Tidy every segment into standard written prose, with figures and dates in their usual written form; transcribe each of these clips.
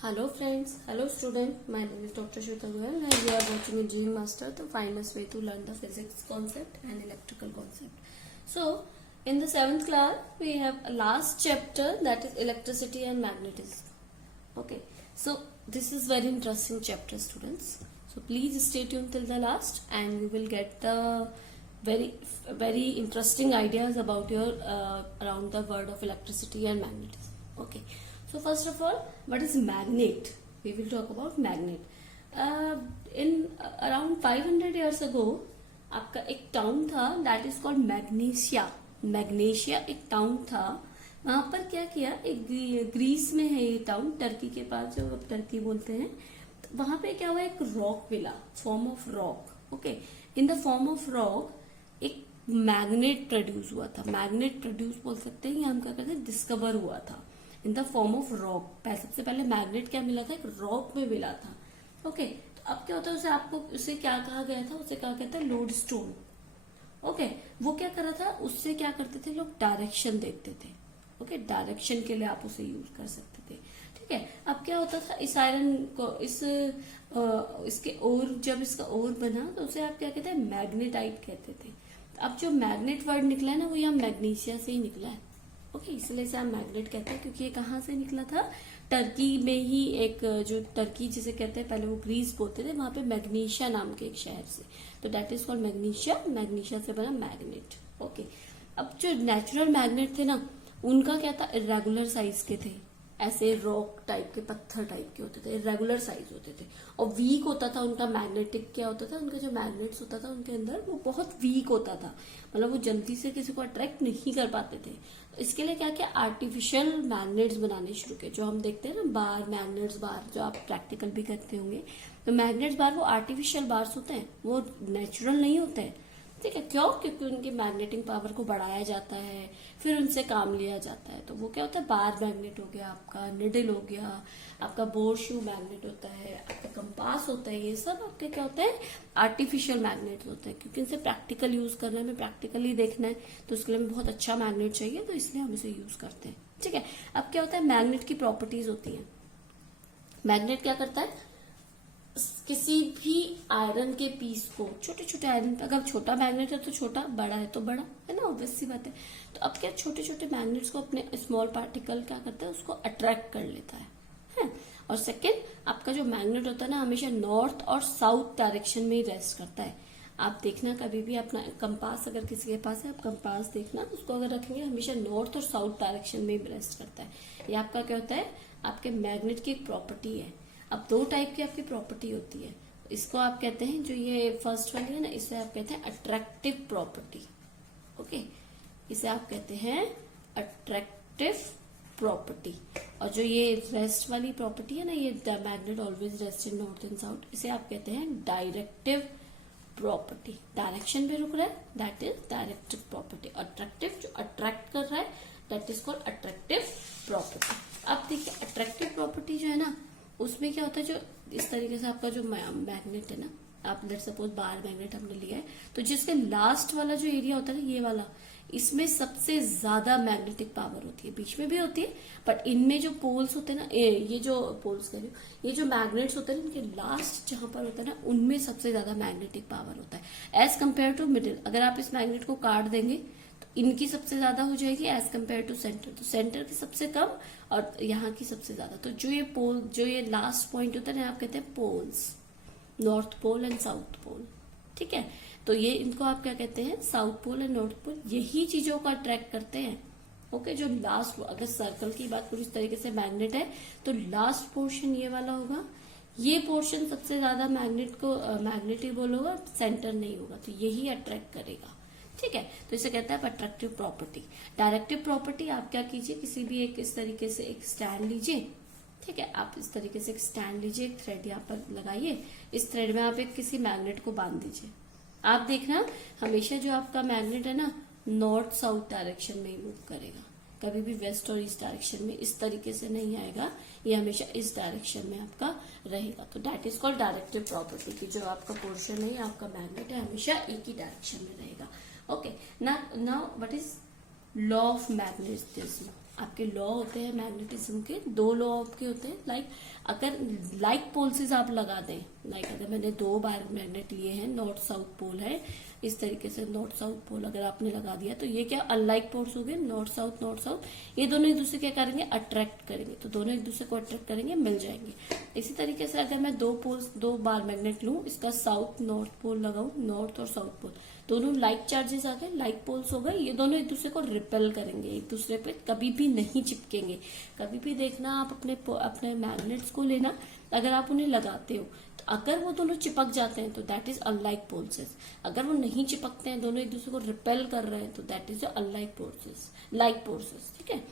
Hello friends, hello student. My name is Dr. Shweta Goyal and we are watching Engineering Master, the finest way to learn the physics concept and electrical concept. So, in the 7th class, we have a last chapter, that is electricity and magnetism. Okay, so this is very interesting chapter, students. So please stay tuned till the last and you will get the very interesting ideas about your around the world of electricity and magnetism. Okay. So first of all, what is magnet? We will talk about magnet. In around 500 years ago, आपका एक town था that is called magnesia. Magnesia एक town था. वहां पर क्या किया, एक ग्रीस में है ये टाउन, टर्की के पास, जो टर्की बोलते हैं. तो वहां पे क्या हुआ, एक रॉक मिला, form of rock. Okay, in the form of rock एक मैग्नेट प्रोड्यूस हुआ था. मैग्नेट प्रोड्यूस बोल सकते हैं, हम क्या कहते हैं, डिस्कवर हुआ था in the form of rock. सबसे पहले मैग्नेट क्या मिला था, एक रॉक में मिला था. ओके, तो अब क्या होता है, उसे आपको उसे क्या कहा गया था, उसे कहा गया था लोड स्टोन. ओके, वो क्या कर रहा था, उससे क्या करते थे लोग, डायरेक्शन देखते थे. ओके, डायरेक्शन के लिए आप उसे यूज कर सकते थे. ठीक है, अब क्या होता था, इस आयरन को इसके ओर, जब इसका ओर बना तो उसे आप क्या कहते हैं, मैग्नेटाइट कहते थे. अब जो मैग्नेट वर्ड निकला है ना, वो यहाँ मैग्नीशिया से ही निकला है. ओके, इसलिए इसे हम मैग्नेट कहते हैं, क्योंकि ये कहाँ से निकला था, टर्की में ही. एक जो टर्की जिसे कहते हैं, पहले वो ग्रीस बोलते थे, वहां पे मैग्नीशिया नाम के एक शहर से, तो that is called magnesia. Magnesia से बना मैग्नेट. ओके, अब जो नेचुरल मैग्नेट थे ना, उनका क्या था, इरेगुलर साइज के थे, ऐसे रॉक टाइप के, पत्थर टाइप के होते थे, इरेगुलर साइज होते थे, और वीक होता था उनका. मैग्नेटिक क्या होता था, उनका जो मैग्नेट्स होता था उनके अंदर, वो बहुत वीक होता था, मतलब वो जल्दी से किसी को अट्रैक्ट नहीं कर पाते थे. तो इसके लिए क्या किया, आर्टिफिशियल मैग्नेट्स बनाने शुरू किए, जो हम देखते हैं ना, बार, मैग्नेट्स बार, जो आप प्रैक्टिकल भी करते होंगे. तो मैग्नेट्स बार वो आर्टिफिशियल बार्स होते हैं, वो नेचुरल नहीं होते हैं. ठीक है, क्यों, क्योंकि उनकी मैग्नेटिक पावर को बढ़ाया जाता है, फिर उनसे काम लिया जाता है. तो वो क्या होता है, बार मैग्नेट हो गया आपका, निडल हो गया आपका, बोर शू मैग्नेट होता है आपका, कंपास होता है, ये सब आपके क्या होते हैं, आर्टिफिशियल मैग्नेट होते हैं. क्योंकि इनसे प्रैक्टिकल यूज करना है, हमें प्रैक्टिकली देखना है, तो उसके लिए हमें बहुत अच्छा मैग्नेट चाहिए, तो इसलिए हम इसे यूज करते हैं. ठीक है, अब क्या होता है, मैग्नेट की प्रॉपर्टीज होती है. मैग्नेट क्या करता है, किसी भी आयरन के पीस को, छोटे छोटे आयरन, अगर छोटा मैग्नेट है तो छोटा, बड़ा है तो बड़ा, है ना, ऑब्वियस सी बात है. तो अब क्या, छोटे छोटे मैग्नेट्स को अपने स्मॉल पार्टिकल क्या करता है, उसको अट्रैक्ट कर लेता है. और सेकेंड, आपका जो मैग्नेट होता है ना, हमेशा नॉर्थ और साउथ डायरेक्शन में ही रेस्ट करता है. आप देखना, कभी भी अपना कंपास अगर किसी के पास है, आप कंपास देखना, उसको अगर रखेंगे, हमेशा नॉर्थ और साउथ डायरेक्शन में ही रेस्ट करता है. ये आपका क्या होता है, आपके मैग्नेट की एक प्रॉपर्टी है. अब दो टाइप की आपकी प्रॉपर्टी होती है, इसको आप कहते हैं, जो ये फर्स्ट वाली है ना, इसे आप कहते हैं अट्रैक्टिव प्रॉपर्टी. ओके, इसे आप कहते हैं अट्रैक्टिव प्रॉपर्टी. और जो ये रेस्ट वाली प्रॉपर्टी है ना, ये magnet always rest in north and south, इसे आप कहते हैं डायरेक्टिव प्रॉपर्टी. डायरेक्शन पे रुक रहा है, that is directive property. Attractive, जो अट्रैक्ट कर रहा है, that is called attractive property. अब देखिए, अट्रैक्टिव प्रॉपर्टी जो है ना, उसमें क्या होता है, जो इस तरीके से आपका जो मैग्नेट है ना, आप लेट सपोज बार मैग्नेट हमने लिया है, तो जिसके लास्ट वाला जो एरिया होता है ना, ये वाला, इसमें सबसे ज्यादा मैग्नेटिक पावर होती है. बीच में भी होती है, बट इनमें जो पोल्स होते हैं ना, ये जो पोल्स कह रही हूँ, ये जो मैग्नेट्स होते हैं, इनके लास्ट जहां पर होता है ना, उनमें सबसे ज्यादा मैग्नेटिक पावर होता है एज कम्पेयर टू मिडिल. अगर आप इस मैग्नेट को काट देंगे, इनकी सबसे ज्यादा हो जाएगी एज कम्पेयर टू सेंटर, तो सेंटर की सबसे कम और यहाँ की सबसे ज्यादा. तो जो ये पोल, जो ये लास्ट पॉइंट होता है ना, आप कहते हैं poles, north pole and south pole. ठीक है, तो ये इनको आप क्या कहते हैं, south pole and north pole, यही चीजों को अट्रैक्ट करते हैं. ओके, जो लास्ट, अगर सर्कल की बात करूँ, इस तरीके से मैग्नेट है, तो लास्ट पोर्शन ये वाला होगा, ये पोर्शन सबसे ज्यादा मैग्नेटिक बोल होगा, सेंटर नहीं होगा, तो यही अट्रैक्ट करेगा. ठीक है, तो इसे कहते हैं अट्रैक्टिव प्रॉपर्टी. डायरेक्टिव प्रॉपर्टी, आप क्या कीजिए, किसी भी एक इस तरीके से एक स्टैंड लीजिए. ठीक है, आप इस तरीके से एक स्टैंड लीजिए, एक थ्रेड यहाँ पर लगाइए, इस थ्रेड में आप एक किसी मैग्नेट को बांध दीजिए. आप देखना, हमेशा जो आपका मैग्नेट है ना, नॉर्थ साउथ डायरेक्शन में ही मूव करेगा, कभी भी वेस्ट और ईस्ट डायरेक्शन में इस तरीके से नहीं आएगा, ये हमेशा इस डायरेक्शन में आपका रहेगा. तो that is called directive property, की जो आपका पोर्शन है, आपका मैग्नेट है, हमेशा एक ही डायरेक्शन में रहेगा. Okay, now what is law of magnetism? आपके लॉ होते हैं मैग्नेटिज्म के, दो लॉ आपके होते हैं। लाइक अगर लाइक पोल्स आप लगा दें, लाइक अगर मैंने दो बार मैग्नेट लिए हैं, नॉर्थ साउथ पोल है, इस तरीके से नॉर्थ साउथ पोल अगर आपने लगा दिया तो ये क्या अनलाइक पोल्स हो गए, नॉर्थ साउथ, ये दोनों एक दूसरे क्या करेंगे, अट्रैक्ट करेंगे, तो दोनों एक दूसरे को अट्रैक्ट करेंगे, मिल जाएंगे। इसी तरीके से अगर मैं दो बार मैग्नेट लूं, इसका साउथ नॉर्थ पोल लगाऊं, नॉर्थ और साउथ पोल दोनों लाइक चार्जेस आ गए, लाइक पोल्स हो गए, ये दोनों एक दूसरे को रिपेल करेंगे, एक दूसरे पे कभी भी नहीं चिपकेंगे। कभी भी देखना आप अपने मैग्नेट्स को लेना, अगर आप उन्हें लगाते हो तो अगर वो दोनों चिपक जाते हैं तो दैट इज अनलाइक पोल्सेस, अगर वो नहीं चिपकते हैं, दोनों एक दूसरे को रिपेल कर रहे हैं, तो दैट इज अनलाइक पोल्सेस, लाइक पोल्सेस। ठीक है,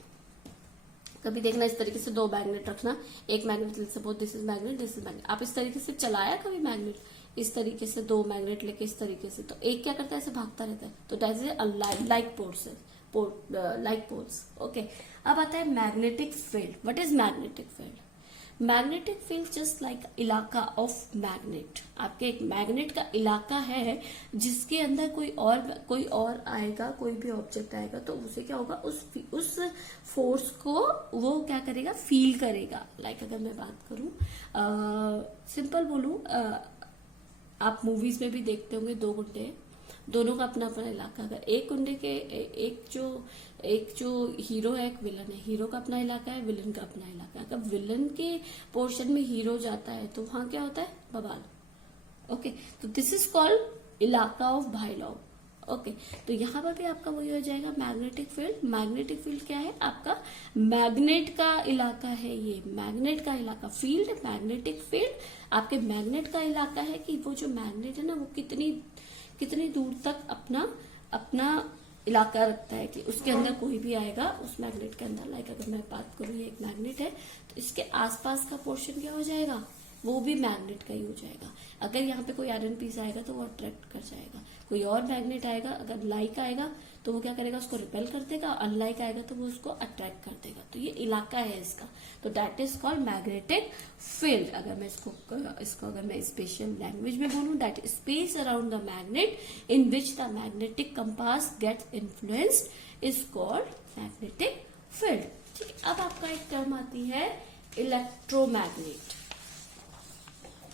कभी देखना इस तरीके से दो मैग्नेट रखना, एक magnet suppose this is magnet, this is magnet, आप इस तरीके से चलाया कभी मैग्नेट, इस तरीके से दो मैग्नेट लेके इस तरीके से, तो एक क्या करता है, ऐसे भागता रहता है, तो that is like poles, like poles. Okay, अब आता है magnetic field. What is magnetic field? Magnetic field just like इलाका ऑफ मैग्नेट, आपके एक मैग्नेट का इलाका है जिसके अंदर कोई और आएगा, कोई भी ऑब्जेक्ट आएगा तो उसे क्या होगा, उस फोर्स को वो क्या करेगा, फील करेगा। लाइक अगर मैं बात करूं, सिंपल बोलूं, आप मूवीज में भी देखते होंगे, दो गुंडे, दोनों का अपना अपना इलाका, अगर एक गुंडे के एक जो हीरो है, एक विलन है, हीरो का अपना इलाका है, विलन का अपना इलाका है। अगर विलन के पोर्शन में हीरो जाता है तो वहां क्या होता है, बवाल। ओके, तो दिस इज कॉल्ड इलाका ऑफ भाइलॉग। ओके, तो यहाँ पर भी आपका वही हो जाएगा मैग्नेटिक फील्ड। मैग्नेटिक फील्ड क्या है, आपका मैग्नेट का इलाका है, ये मैग्नेट का इलाका, फील्ड मैग्नेटिक फील्ड आपके मैग्नेट का इलाका है कि वो जो मैग्नेट है ना, वो कितनी दूर तक अपना इलाका रखता है कि उसके अंदर कोई भी आएगा उस मैग्नेट के अंदर। लाइक अगर मैं बात करूं, ये एक मैग्नेट है तो इसके आसपास का पोर्शन क्या हो जाएगा, वो भी मैग्नेट का ही हो जाएगा। अगर यहाँ पे कोई आयरन पीस आएगा तो वो अट्रैक्ट कर जाएगा, कोई और मैग्नेट आएगा, अगर लाइक आएगा तो वो क्या करेगा, उसको रिपेल कर देगा, अनलाइक आएगा तो वो उसको अट्रैक्ट कर देगा। तो ये इलाका है इसका, तो that is called magnetic field. अगर मैं इसको अगर मैं स्पेशल लैंग्वेज में बोलूं, that space around the magnet in which the magnetic compass gets influenced is called magnetic field. ठीक है, अब आपका एक टर्म आती है इलेक्ट्रोमैग्नेट,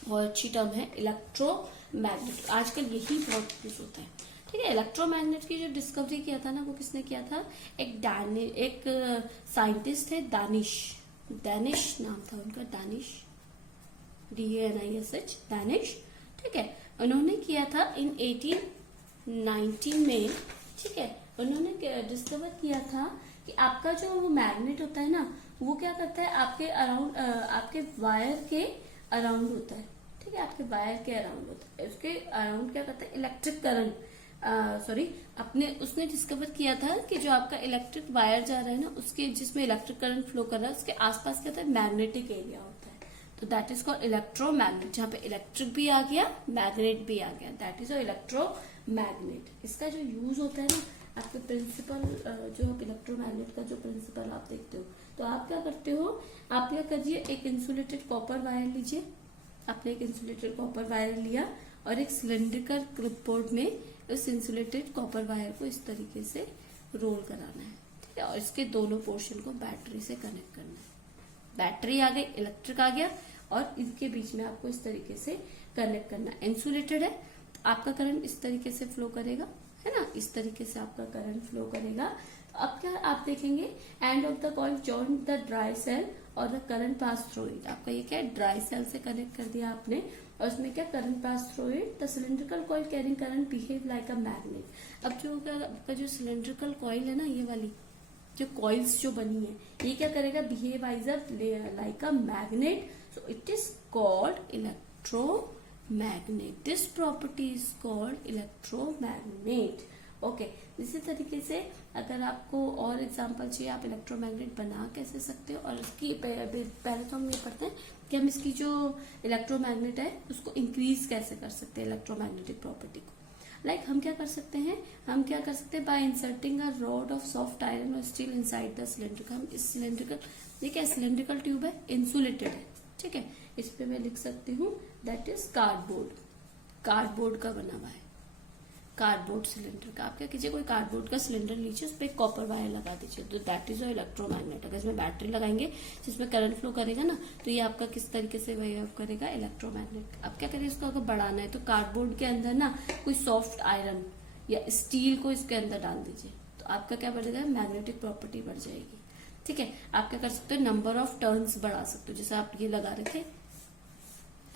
बहुत अच्छी टर्म है इलेक्ट्रोमैग्नेट, आजकल यही बहुत यूज होता है। ठीक है, इलेक्ट्रोमैग्नेट की जो डिस्कवरी किया था ना, वो किसने किया था, एक साइंटिस्ट थे, दानिश नाम था उनका, दानिश, DANISH, दानिश। ठीक है, उन्होंने किया था इन 1890 में। ठीक है, उन्होंने डिस्कवर किया था कि आपका जो वो मैग्नेट होता है ना, वो क्या करता है, आपके अराउंड, आपके वायर के अराउंड होता है। ठीक है, आपके वायर के अराउंड होता है, उसके अराउंड क्या करता है, इलेक्ट्रिक करंट, उसने डिस्कवर किया था कि जो आपका इलेक्ट्रिक वायर जा रहा है ना, उसके जिसमें इलेक्ट्रिक करंट फ्लो कर रहा है, उसके आसपास क्या होता है, मैग्नेटिक एरिया होता है। तो दैट इज कॉल्ड इलेक्ट्रोमैग्नेट, जहाँ पे इलेक्ट्रिक भी आ गया, मैग्नेट भी आ गया, दैट इज इलेक्ट्रोमैग्नेट। इसका जो यूज होता है ना, आपके प्रिंसिपल, जो आप इलेक्ट्रोमैग्नेट का जो प्रिंसिपल आप देखते हो, तो आप क्या करते हो, आप क्या करिए, एक इंसुलेटेड कॉपर वायर लीजिए, आपने एक इंसुलेटेड कॉपर वायर लिया और एक सिलेंड्रिकल क्लिपबोर्ड में उस इंसुलेटेड कॉपर वायर को इस तरीके से रोल कराना है। ठीक है, और इसके दोनों पोर्शन को बैटरी से कनेक्ट करना है। बैटरी आ गई, इलेक्ट्रिक आ गया, और इनके बीच में आपको इस तरीके से कनेक्ट करना है। इंसुलेटेड है, आपका करंट इस तरीके से फ्लो करेगा, है ना, इस तरीके से आपका करंट फ्लो करेगा। तो अब क्या आप देखेंगे, end of the coil join the dry cell और the current pass through it. आपका ये क्या है, ड्राई सेल से कनेक्ट कर दिया आपने, और उसमें क्या, current pass through it, the cylindrical coil carrying current behave like a magnet. अब जो आपका जो सिलेंड्रिकल कॉइल है ना, ये वाली जो कॉइल्स जो बनी है, ये क्या करेगा, behave as like a magnet, so it is called electromagnet. This property is called electromagnet. Okay, इसी तरीके से अगर आपको और एग्जांपल चाहिए, आप इलेक्ट्रोमैग्नेट बना कैसे सकते हो, और इसकी पहले तो हम ये पढ़ते हैं कि हम इसकी जो इलेक्ट्रोमैग्नेट है उसको इंक्रीज कैसे कर सकते हैं, इलेक्ट्रोमैग्नेटिक प्रॉपर्टी को। लाइक हम क्या कर सकते हैं, bye inserting a rod of soft iron और स्टील इनसाइड द सिलेंड्रिकल। हम इस सिलेंड्रिकल, ये क्या सिलेंड्रिकल ट्यूब है, इंसुलेटेड है। ठीक है, इस पे मैं लिख सकती हूँ दैट इज कार्डबोर्ड का बना हुआ है। कार्डबोर्ड सिलेंडर का। आप क्या कीजिए, कोई कार्डबोर्ड का सिलेंडर लीजिए, उस पर एक कॉपर वायर लगा दीजिए, तो दैट इज इलेक्ट्रोमैग्नेट। अगर इसमें बैटरी लगाएंगे जिसमें करंट फ्लो करेगा ना, तो ये आपका किस तरीके से बिहेव करेगा, इलेक्ट्रोमैग्नेट। आप क्या करिए, इसको अगर बढ़ाना है तो कार्डबोर्ड के अंदर ना कोई सॉफ्ट आयरन या स्टील को इसके अंदर डाल दीजिए, तो आपका क्या बढ़ेगा, मैग्नेटिक प्रॉपर्टी बढ़ जाएगी। ठीक है, आप क्या कर सकते हो, नंबर ऑफ टर्न्स बढ़ा सकते हो। जैसे आप ये लगा रहे थे,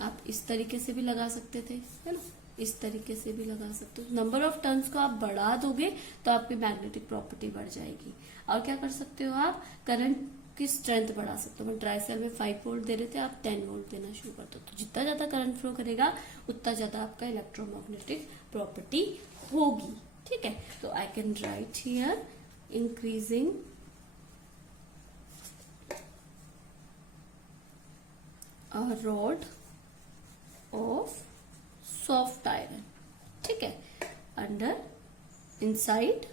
आप इस तरीके से भी लगा सकते थे, है ना, इस तरीके से भी लगा सकते हो। नंबर ऑफ टर्न्स को आप बढ़ा दोगे तो आपकी मैग्नेटिक प्रॉपर्टी बढ़ जाएगी। और क्या कर सकते हो, आप करंट की स्ट्रेंथ बढ़ा सकते हो। मैं ड्राई सेल में 5 वोल्ट दे रहे थे, आप 10 वोल्ट देना शुरू कर दो, तो जितना ज्यादा करंट फ्लो करेगा उतना ज्यादा आपका इलेक्ट्रोमैग्नेटिक प्रॉपर्टी होगी। ठीक है, तो I can write here increasing a rod of soft iron, ठीक है, अंडर इनसाइड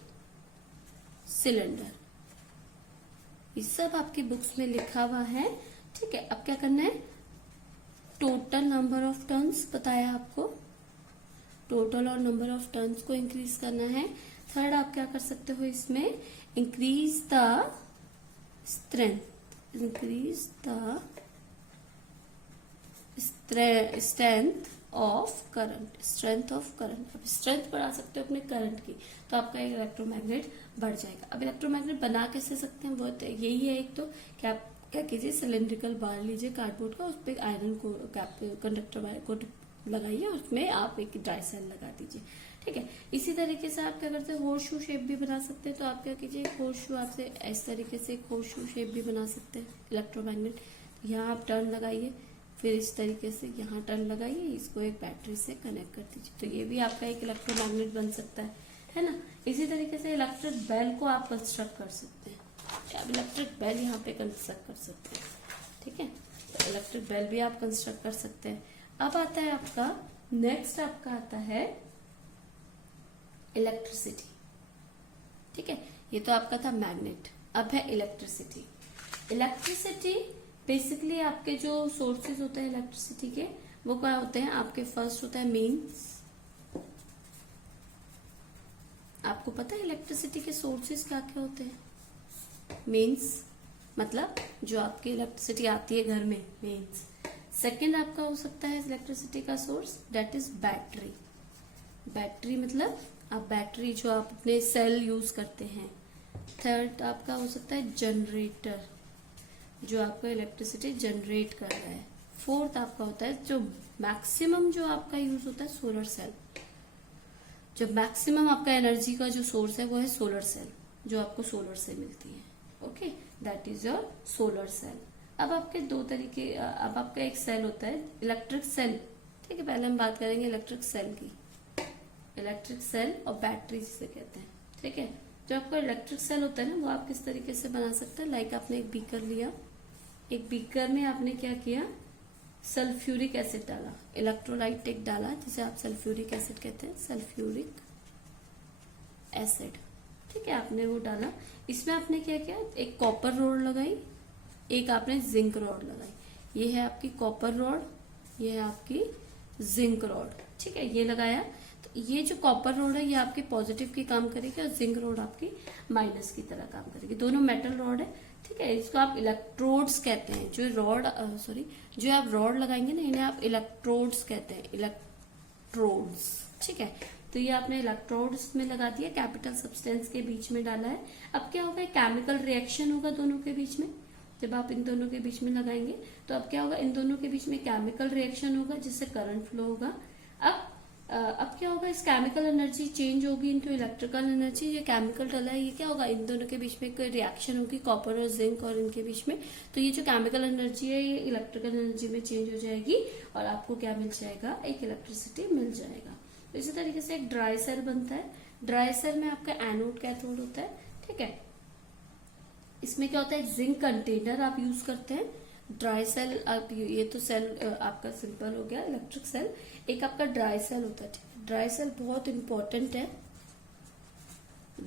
सिलेंडर। ये सब आपकी बुक्स में लिखा हुआ है। ठीक है, अब क्या करना है, टोटल नंबर ऑफ टर्न्स बताया आपको, टोटल और नंबर ऑफ टर्न्स को इंक्रीज करना है। थर्ड आप क्या कर सकते हो, इसमें increase the strength, increase the strength of current, strength of current. अब स्ट्रेंथ बढ़ा सकते हो अपने करंट की, तो आपका एक इलेक्ट्रोमैग्नेट बढ़ जाएगा। अब इलेक्ट्रोमैग्नेट बना कैसे सकते हैं, वो तो यही है, एक तो क्या क्या कीजिए, सिलेंड्रिकल बार लीजिए कार्डबोर्ड का, उस पर आयरन को कंडक्टर वायर को लगाइए, उसमें आप एक ड्राई सेल लगा दीजिए। ठीक है, इसी तरीके से आप क्या करते हैं, होर्स शू शेप भी बना सकते हैं। तो आप क्या कीजिए, होर्स शू आपसे इस तरीके से होर्स शू शेप भी बना सकते हैं इलेक्ट्रोमैग्नेट। यहाँ आप टर्न लगाइए, फिर इस तरीके से यहाँ टर्न लगाइए, इसको एक बैटरी से कनेक्ट कर दीजिए, तो ये भी आपका एक इलेक्ट्रोमैग्नेट बन सकता है ना। इसी तरीके से इलेक्ट्रिक बेल को आप कंस्ट्रक्ट कर सकते हैं, आप इलेक्ट्रिक बेल यहाँ पे कंस्ट्रक्ट कर सकते हैं। ठीक है, तो इलेक्ट्रिक बेल भी आप कंस्ट्रक्ट कर सकते हैं। अब आता है आपका नेक्स्ट, आपका आता है इलेक्ट्रिसिटी। ठीक है, ये तो आपका था मैग्नेट, अब है इलेक्ट्रिसिटी। इलेक्ट्रिसिटी बेसिकली आपके जो सोर्सेज होते हैं इलेक्ट्रिसिटी के, वो क्या होते हैं, आपके फर्स्ट होता है मेंस। आपको पता है इलेक्ट्रिसिटी के सोर्सेज क्या क्या होते हैं, मेंस मतलब जो आपकी इलेक्ट्रिसिटी आती है घर में, मेंस। सेकंड आपका हो सकता है इलेक्ट्रिसिटी का source, that is battery. Battery मतलब आप बैटरी जो आप अपने सेल यूज करते हैं। थर्ड आपका हो सकता है जनरेटर, जो आपका इलेक्ट्रिसिटी जनरेट कर रहा है। फोर्थ आपका होता है जो मैक्सिमम जो आपका यूज होता है, सोलर सेल। जो मैक्सिमम आपका एनर्जी का जो सोर्स है वो है सोलर सेल, जो आपको सोलर से मिलती है। Okay, that is your solar cell. अब आपके दो तरीके, अब आपका एक सेल होता है इलेक्ट्रिक सेल। ठीक है, पहले हम बात करेंगे इलेक्ट्रिक सेल की, इलेक्ट्रिक सेल और बैटरी जिसे कहते हैं। ठीक है, जो आपका इलेक्ट्रिक सेल होता है ना, वो आप किस तरीके से बना सकते हैं, लाइक आपने एक बीकर लिया, एक बीकर में आपने क्या किया, सल्फ्यूरिक एसिड डाला, इलेक्ट्रोलाइट एक डाला जिसे आप सल्फ्यूरिक एसिड कहते हैं, सल्फ्यूरिक एसिड। ठीक है, आपने वो डाला, इसमें आपने क्या किया, एक कॉपर रॉड लगाई, एक आपने जिंक रॉड लगाई। ये है आपकी कॉपर रॉड, ये है आपकी जिंक रॉड। ठीक है, ये लगाया, तो ये जो कॉपर रॉड है ये आपके पॉजिटिव की काम करेगी और जिंक रॉड आपकी माइनस की तरह काम करेगी। दोनों मेटल रॉड है। ठीक है, इसको आप इलेक्ट्रोड्स कहते हैं। जो रॉड जो आप रॉड लगाएंगे ना, इन्हें आप इलेक्ट्रोड्स कहते हैं, इलेक्ट्रोड्स। ठीक है, तो ये आपने इलेक्ट्रोड्स में लगा दिया, कैपिटल सब्सटेंस के बीच में डाला है। अब क्या होगा, केमिकल रिएक्शन होगा दोनों के बीच में। जब आप इन दोनों के बीच में लगाएंगे तो अब क्या होगा, इन दोनों के बीच में केमिकल रिएक्शन होगा जिससे करंट फ्लो होगा। अब क्या होगा, इस केमिकल एनर्जी चेंज होगी इनटू इलेक्ट्रिकल एनर्जी। ये केमिकल डला है, ये क्या होगा, इन दोनों के बीच में एक रिएक्शन होगी, कॉपर और जिंक और इनके बीच में। तो ये जो केमिकल एनर्जी है ये इलेक्ट्रिकल एनर्जी में चेंज हो जाएगी और आपको क्या मिल जाएगा, एक इलेक्ट्रिसिटी मिल जाएगा। तो इसी तरीके से एक ड्राई सेल बनता है। ड्राई सेल में आपका एनोड कैथोड होता है। ठीक है, इसमें क्या होता है, जिंक कंटेनर आप यूज करते हैं। ड्राई सेल आप, ये तो सेल आपका सिंपल हो गया इलेक्ट्रिक सेल। एक आपका ड्राई सेल होता है। ठीक है, ड्राई सेल बहुत इंपॉर्टेंट है।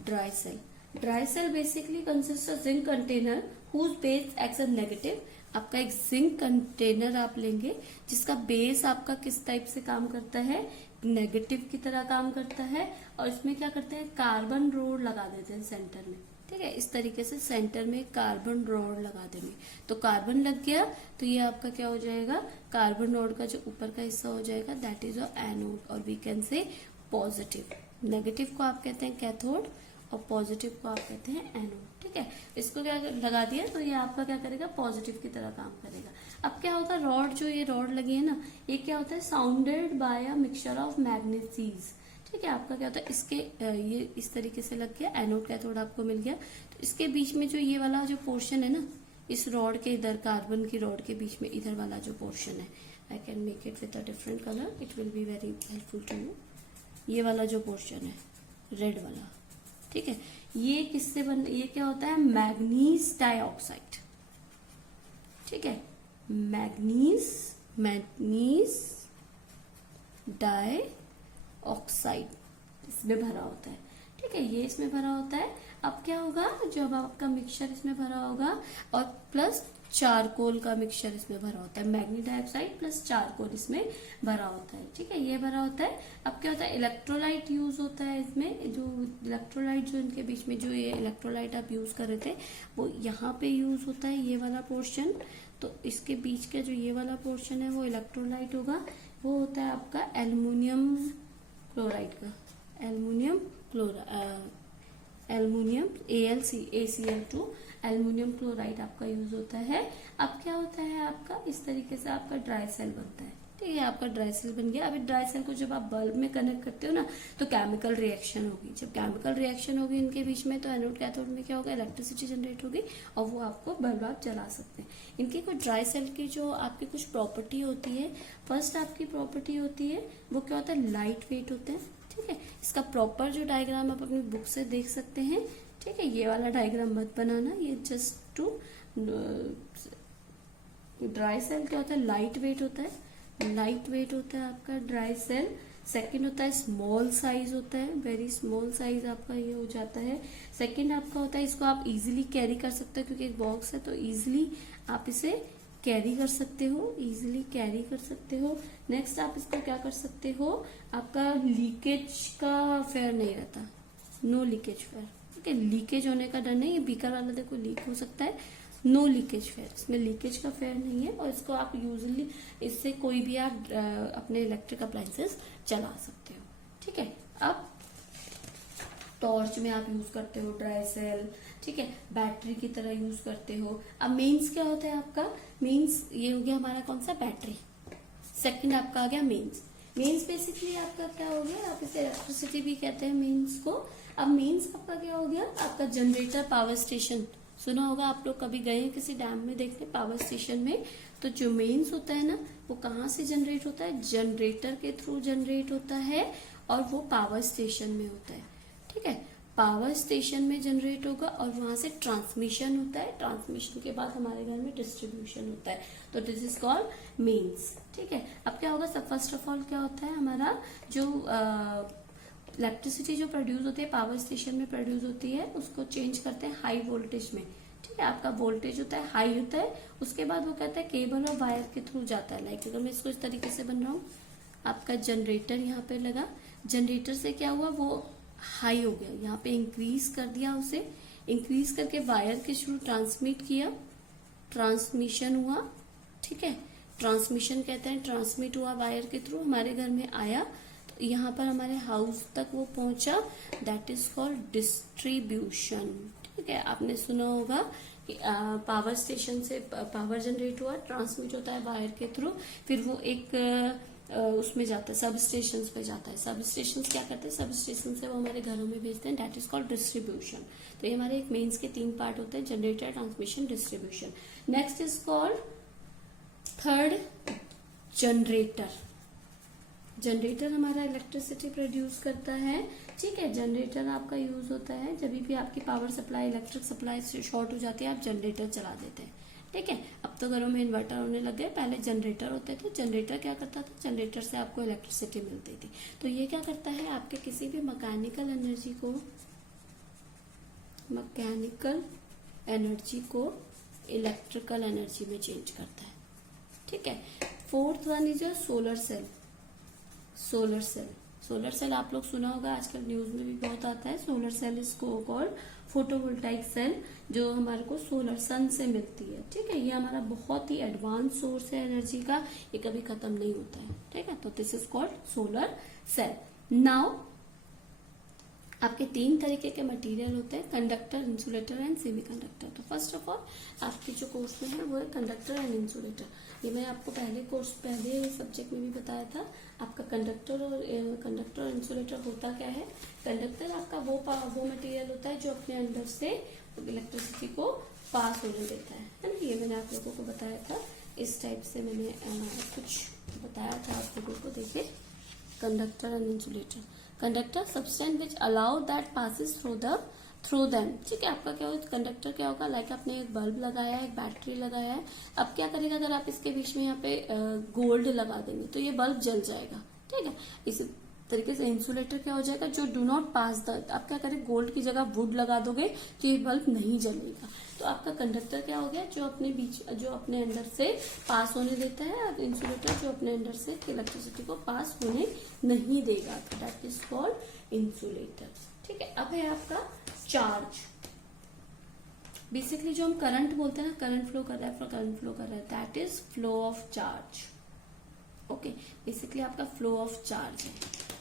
Dry cell basically consist of zinc container whose base acts negative. आपका एक जिंक कंटेनर आप लेंगे जिसका बेस आपका किस टाइप से काम करता है, नेगेटिव की तरह काम करता है, और इसमें क्या करते हैं, कार्बन रॉड लगा देते हैं सेंटर में। ठीक है, इस तरीके से सेंटर में कार्बन रॉड लगा देंगे, तो कार्बन लग गया, तो ये आपका क्या हो जाएगा, कार्बन रॉड का जो ऊपर का हिस्सा हो जाएगा, दैट इज अ एनोड, और we can say positive. Negative को आप कहते हैं कैथोड, और पॉजिटिव को आप कहते हैं एनोड। ठीक है, इसको क्या लगा दिया, तो ये आपका क्या करेगा, पॉजिटिव की तरह काम करेगा। अब क्या होगा, रॉड, जो ये रॉड लगी है ना, ये क्या होता है, surrounded by a mixture of manganese. ठीक है, आपका क्या होता है, इसके ये इस तरीके से लग गया, एनोड कैथोड आपको मिल गया, तो इसके बीच में जो ये वाला जो पोर्शन है ना, इस रॉड के इधर, कार्बन की रॉड के बीच में इधर वाला जो पोर्शन है, I can make it with a different colour, it will be very helpful to you. ये वाला जो पोर्शन है, रेड वाला, ठीक है, ये किससे ये क्या होता है, मैग्नीज डाइऑक्साइड। ठीक है, मैग्नीज डाई ऑक्साइड इसमें भरा होता है। ठीक है, ये इसमें भरा होता है। अब क्या होगा, जब आपका मिक्सचर इसमें भरा होगा, और प्लस चारकोल का मिक्सचर इसमें भरा होता है, मैग्नीज डाइऑक्साइड प्लस चारकोल इसमें भरा होता है। ठीक है, ये भरा होता है। अब क्या होता है, इलेक्ट्रोलाइट यूज होता है इसमें, जो इलेक्ट्रोलाइट, जो इनके बीच में जो ये इलेक्ट्रोलाइट आप यूज कर रहे थे, वो यहाँ पे यूज होता है, ये वाला पोर्शन। तो इसके बीच का जो ये वाला पोर्शन है, वो इलेक्ट्रोलाइट होगा, वो होता है आपका एल्युमिनियम क्लोराइड का, एल्युमिनियम AlCl2 एल्युमिनियम क्लोराइड आपका यूज होता है। अब क्या होता है आपका, इस तरीके से आपका ड्राई सेल बनता है। ठीक है, आपका ड्राई सेल बन गया। अब इस ड्राई सेल को जब आप बल्ब में कनेक्ट करते हो ना, तो केमिकल रिएक्शन होगी। जब केमिकल रिएक्शन होगी इनके बीच में, तो एनोड कैथोड में क्या होगा, इलेक्ट्रिसिटी जनरेट होगी, और वो आपको बल्ब आप जला सकते हैं। इनकी कुछ ड्राई सेल की जो आपकी कुछ प्रॉपर्टी होती है, फर्स्ट आपकी प्रॉपर्टी होती है, वो क्या होता है, लाइट वेट होते हैं। ठीक है, इसका प्रॉपर जो डायग्राम आप अपनी बुक से देख सकते हैं। ठीक है, ये वाला डायग्राम मत बनाना, ये जस्ट टू, ड्राई सेल क्या होता है, लाइट वेट होता है, लाइट वेट होता है आपका ड्राई सेल। सेकंड होता है स्मॉल साइज होता है, वेरी स्मॉल साइज आपका ये हो जाता है। सेकंड आपका होता है, इसको आप इजीली कैरी कर सकते हो, क्योंकि एक बॉक्स है, तो इजीली आप इसे कैरी कर सकते हो, इजीली कैरी कर सकते हो। नेक्स्ट आप इसको क्या कर सकते हो, आपका लीकेज का फेयर नहीं रहता, नो लीकेज फेयर। ठीक है, लीकेज होने का डर नहीं, ये बीकर वाला देखो लीक हो सकता है, नो लीकेज फेयर, इसमें लीकेज का फेयर नहीं है। और इसको आप यूजली, इससे कोई भी आप अपने इलेक्ट्रिक अप्लायंसेस चला सकते हो। ठीक है, अब टॉर्च में आप यूज करते हो ड्राई सेल। ठीक है, बैटरी की तरह यूज करते हो। अब मेंस क्या होता है आपका, मेंस ये हो गया हमारा कौन सा, बैटरी। सेकंड आपका आ गया मेंस। मेंस बेसिकली आपका क्या हो गया, आप इसे इलेक्ट्रिसिटी भी कहते हैं मेंस को। अब मेंस आपका क्या हो गया, आपका जनरेटर पावर स्टेशन। सुना होगा आप लोग, कभी गए हैं किसी डैम में देखने, पावर स्टेशन में, तो जो मेंस होता है ना, वो कहाँ से जनरेट होता है, जनरेटर के थ्रू जनरेट होता है, और वो पावर स्टेशन में होता है। ठीक है, पावर स्टेशन में जनरेट होगा, और वहां से ट्रांसमिशन होता है, ट्रांसमिशन के बाद हमारे घर में डिस्ट्रीब्यूशन होता है, तो दिस इज कॉल्ड मेंस। ठीक है, अब क्या होगा, सब फर्स्ट ऑफ ऑल क्या होता है, हमारा जो इलेक्ट्रिसिटी जो प्रोड्यूस होती है पावर स्टेशन में प्रोड्यूस होती है, उसको चेंज करते हैं हाई वोल्टेज में। ठीक है, आपका वोल्टेज होता है हाई होता है, उसके बाद वो कहता है केबल और वायर के थ्रू जाता है। लाइक अगर मैं इसको इस तरीके से बन रहा हूँ, आपका जनरेटर यहाँ पे लगा, जनरेटर से क्या हुआ, वो हाई हो गया, यहाँ पे इंक्रीज कर दिया, उसे इंक्रीज करके वायर के थ्रू ट्रांसमिट किया, ट्रांसमिशन हुआ। ठीक है, ट्रांसमिशन कहते हैं, ट्रांसमिट हुआ वायर के थ्रू, हमारे घर में आया, तो यहाँ पर हमारे हाउस तक वो पहुंचा, दैट इज कॉल्ड डिस्ट्रीब्यूशन। ठीक है, आपने सुना होगा कि पावर स्टेशन से पावर जनरेट हुआ, ट्रांसमिट होता है वायर के थ्रू, फिर वो एक उसमें जाता है, सब स्टेशन पे जाता है। सब स्टेशन क्या करते हैं, सब स्टेशन से वो हमारे घरों में भेजते हैं, दैट इज कॉल्ड डिस्ट्रीब्यूशन। तो ये हमारे एक मेंस के 3 पार्ट होते हैं, generator, transmission, distribution. Next is called third generator. Generator हमारा इलेक्ट्रिसिटी प्रोड्यूस करता है। ठीक है, जनरेटर आपका यूज होता है जब भी आपकी पावर सप्लाई, इलेक्ट्रिक सप्लाई से शॉर्ट हो जाती है, आप जनरेटर चला देते हैं। ठीक है, अब तो घरों में इन्वर्टर होने लग गए, पहले जनरेटर होते थे। जनरेटर क्या करता था, जनरेटर से आपको इलेक्ट्रिसिटी मिलती थी। तो ये क्या करता है, आपके किसी भी मैकेनिकल एनर्जी को इलेक्ट्रिकल एनर्जी में चेंज करता है। ठीक है, fourth one is your solar cell. Solar cell. Solar cell आप लोग सुना होगा, आजकल न्यूज में भी बहुत आता है। Solar cell is called photovoltaic cell, जो हमारे को सोलर सन से मिलती है। ठीक है, ये हमारा बहुत ही एडवांस सोर्स है एनर्जी का, ये कभी खत्म नहीं होता है। ठीक है, तो this is called solar cell. Now आपके 3 तरीके के मटेरियल होते हैं, कंडक्टर, इंसुलेटर एंड सेमीकंडक्टर। तो फर्स्ट ऑफ ऑल आपके जो कोर्स में है वो है कंडक्टर एंड इंसुलेटर। ये मैंने आपको पहले सब्जेक्ट में भी बताया था। आपका कंडक्टर और इंसुलेटर होता क्या है? कंडक्टर आपका वो मटेरियल होता है जो अपने अंदर से इलेक्ट्रिसिटी को पास होने देता है ना। ये मैंने आप लोगों को बताया था, इस टाइप से मैंने कुछ बताया था आप लोगों को। देखिए, conductor and insulator. Conductor substance which allow that passes through them. ठीक है, आपका क्या होगा? कंडक्टर क्या होगा? लाइक आपने एक बल्ब लगाया है, एक बैटरी लगाया है। अब क्या करेगा, अगर आप इसके बीच में यहाँ पे गोल्ड लगा देंगे तो ये बल्ब जल जाएगा। ठीक है, इस तरीके से इंसुलेटर क्या हो जाएगा? जो डू नॉट पास द, आप क्या करें, गोल्ड की जगह वुड लगा दोगे तो ये बल्ब नहीं जलेगा। तो आपका कंडक्टर क्या हो गया? जो अपने अंदर से पास होने देता है, और इंसुलेटर जो अपने अंदर से इलेक्ट्रिसिटी को पास होने नहीं देगा। That is called insulator. ठीक है, अब है आपका चार्ज। बेसिकली जो हम करंट बोलते हैं ना, करंट फ्लो कर रहा है, that is flow of charge. Okay, basically आपका फ्लो ऑफ चार्ज है।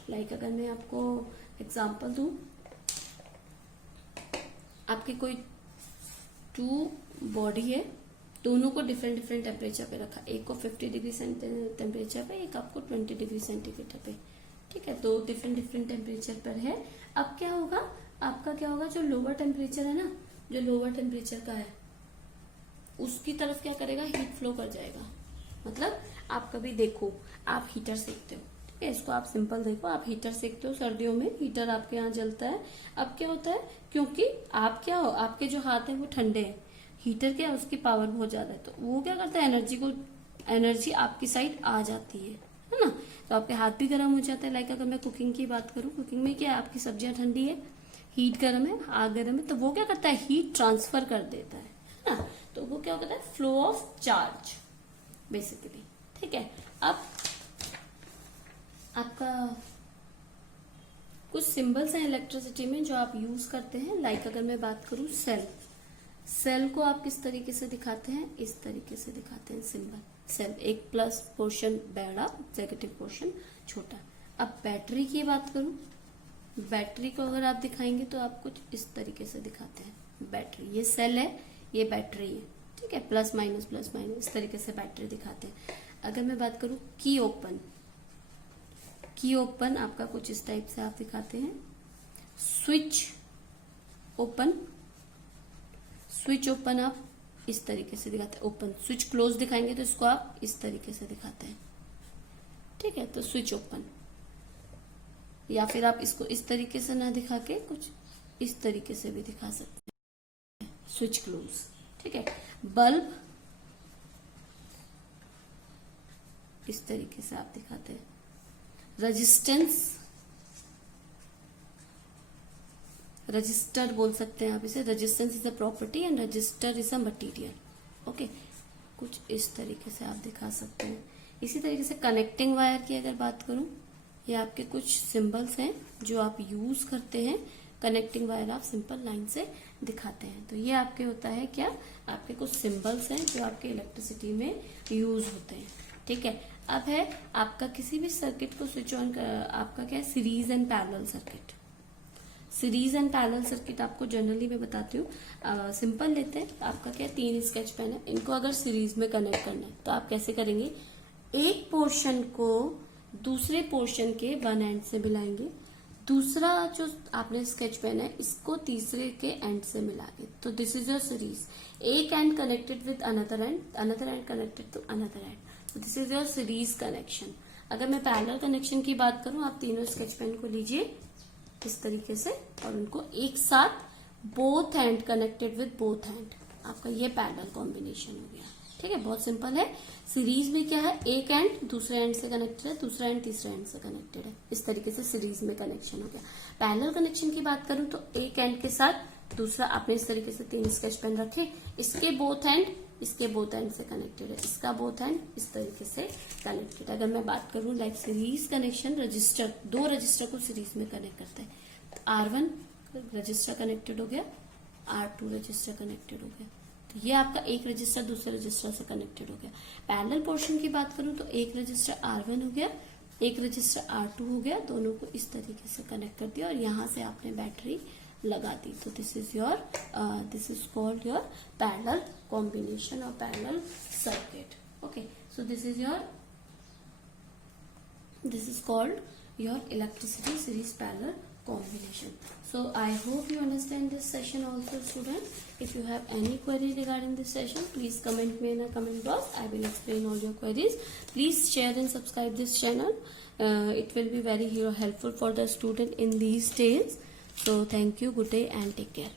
लाइक अगर मैं आपको एग्जांपल दूं, आपके कोई 2 बॉडी है, दोनों को डिफरेंट टेम्परेचर पे रखा। एक को 50 डिग्री टेम्परेचर पे, एक आपको 20 डिग्री सेंटीग्रेड पे। ठीक है, तो डिफरेंट टेम्परेचर पर है। अब क्या होगा, आपका क्या होगा, जो लोअर टेम्परेचर है ना, जो लोअर टेम्परेचर का है उसकी तरफ क्या करेगा, हीट फ्लो कर जाएगा। मतलब आप कभी देखो, आप हीटर सेकते हो, ठीक है, इसको आप सिंपल देखो, आप हीटर सेकते हो सर्दियों में, हीटर आपके यहाँ जलता है। अब क्या होता है, क्योंकि आप क्या हो, आपके जो हाथ है वो ठंडे हैं, हीटर क्या है, उसकी पावर बहुत ज्यादा है, तो वो क्या करता है, एनर्जी आपकी साइड आ जाती है ना। तो आपके हाथ भी गर्म हो जाता है। लाइक अगर मैं कुकिंग की बात करूं, कुकिंग में क्या है, आपकी सब्जियां ठंडी है, हीट गर्म है, आग गर्म है, तो वो क्या करता है, हीट ट्रांसफर कर देता है ना। तो वो क्या होता है, फ्लो ऑफ चार्ज बेसिकली। ठीक है, अब आपका कुछ सिंबल्स हैं इलेक्ट्रिसिटी में जो आप यूज करते हैं। लाइक अगर मैं बात करूं, सेल को आप किस तरीके से दिखाते हैं, इस तरीके से दिखाते हैं सिंबल। सेल एक प्लस पोर्शन बड़ा, नेगेटिव पोर्शन छोटा। अब बैटरी की बात करूं, बैटरी को अगर आप दिखाएंगे तो आप कुछ इस तरीके से दिखाते हैं। बैटरी, ये सेल है, ये बैटरी है। ठीक है, प्लस माइनस इस तरीके से बैटरी दिखाते हैं। अगर मैं बात करूं की ओपन आपका कुछ इस टाइप से आप दिखाते हैं। स्विच ओपन आप इस तरीके से दिखाते हैं। ओपन, स्विच क्लोज दिखाएंगे तो इसको आप इस तरीके से दिखाते हैं। ठीक है, तो स्विच ओपन, या फिर आप इसको इस तरीके से ना दिखा के कुछ इस तरीके से भी दिखा सकते हैं, स्विच क्लोज। ठीक है, बल्ब इस तरीके से आप दिखाते हैं। रजिस्टर बोल सकते हैं आप इसे। Resistance is a property and register is a material. Okay, कुछ इस तरीके से आप दिखा सकते हैं। इसी तरीके से कनेक्टिंग वायर की अगर बात करूं, ये आपके कुछ सिंबल्स हैं जो आप यूज करते हैं। कनेक्टिंग वायर आप सिंपल लाइन से दिखाते हैं। तो ये आपके होता है क्या, आपके कुछ सिंबल्स हैं जो आपके इलेक्ट्रिसिटी में यूज होते हैं। ठीक है, अब है आपका किसी भी सर्किट को स्विच ऑन कर, आपका क्या है, series and parallel circuit. Series and parallel circuit आपको जनरली मैं बताती हूँ, सिंपल लेते हैं। आपका क्या, 3 स्केच पेन है, इनको अगर सीरीज में कनेक्ट करना है तो आप कैसे करेंगे, एक पोर्शन को दूसरे पोर्शन के वन एंड से मिलाएंगे, दूसरा जो आपने स्केच पेन है इसको तीसरे के एंड से मिलाएंगे। तो दिस इज योर सीरीज, एक end connected with another end connected to another end, तो this is your series connection. अगर मैं पैरेलल कनेक्शन की बात करूं, आप तीनों स्केच पेन को लीजिए इस तरीके से और उनको एक साथ both and connected with both and, आपका ये पैरेलल कॉम्बिनेशन हो गया। ठीक है, बहुत सिंपल है। सीरीज में क्या है, एक एंड दूसरे एंड से कनेक्टेड है, दूसरा एंड तीसरे एंड से कनेक्टेड है, इस तरीके से सीरीज में कनेक्शन हो गया। पैरेलल कनेक्शन की बात करूं तो एक एंड के साथ दूसरा, आपने इस तरीके से 3 स्केच पेन रखे, इसके बोथ एंड इसके बोथ एंड से कनेक्टेड है, इसका बोथ एंड इस तरीके से कनेक्टेड। अगर मैं बात करूं लाइक सीरीज कनेक्शन, रजिस्टर, दो रजिस्टर को सीरीज में कनेक्ट करते हैं, तो R1 रजिस्टर कनेक्टेड हो गया, R2 रजिस्टर कनेक्टेड हो गया, तो ये आपका एक रजिस्टर दूसरे रजिस्टर से कनेक्टेड हो गया। पैरेलल पोर्शन की बात करूं तो एक रजिस्टर R1 हो गया, एक रजिस्टर R2 हो गया, दोनों को इस तरीके से कनेक्ट कर दिया और यहां से आपने बैटरी लगा दी। तो this is called your parallel combination और parallel circuit. Okay, so this is called your electricity series parallel combination. So I hope you understand this session also, student. If you have any query regarding this session, please comment me in a comment box. I will explain all your queries. Please share and subscribe this channel. It will be very helpful for the student in these days. So thank you, good day and take care.